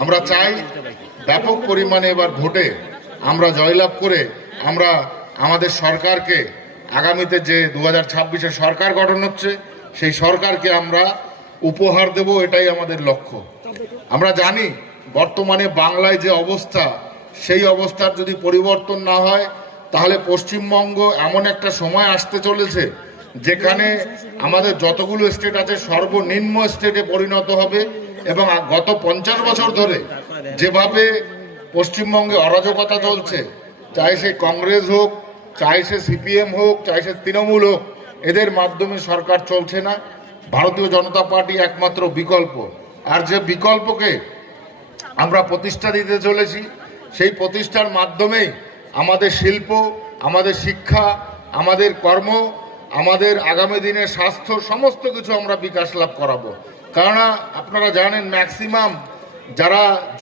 আমরা চাই ব্যাপক পরিমাণে এবার ভোটে আমরা জয়লাভ করে আমরা আমাদের সরকারকে আগামীতে যে 2026-এ সরকার গঠন হচ্ছে সেই সরকারকে আমরা উপহার দেব, এটাই আমাদের লক্ষ্য। আমরা জানি বর্তমানে বাংলায় যে অবস্থা, সেই অবস্থার যদি পরিবর্তন না হয় তাহলে পশ্চিমবঙ্গ এমন একটা সময় আসতে চলেছে যেখানে আমাদের যতগুলো স্টেট আছে সর্বনিম্ন স্টেটে পরিণত হবে। এবং গত 50 বছর ধরে যেভাবে পশ্চিমবঙ্গে অরাজকতা চলছে, চাই সে কংগ্রেস হোক, চাই সে সিপিএম হোক, চাই সে তৃণমূল হোক, এদের মাধ্যমে সরকার চলছে না। ভারতীয় জনতা পার্টি একমাত্র বিকল্প, আর যে বিকল্পকে আমরা প্রতিষ্ঠা দিতে চলেছি সেই প্রতিষ্ঠার মাধ্যমেই আমাদের শিল্প, আমাদের শিক্ষা, আমাদের কর্ম, আমাদের আগামী দিনের স্বাস্থ্য সমস্ত কিছু আমরা বিকাশ লাভ করাবো। কেননা আপনারা জানেন ম্যাক্সিমাম যারা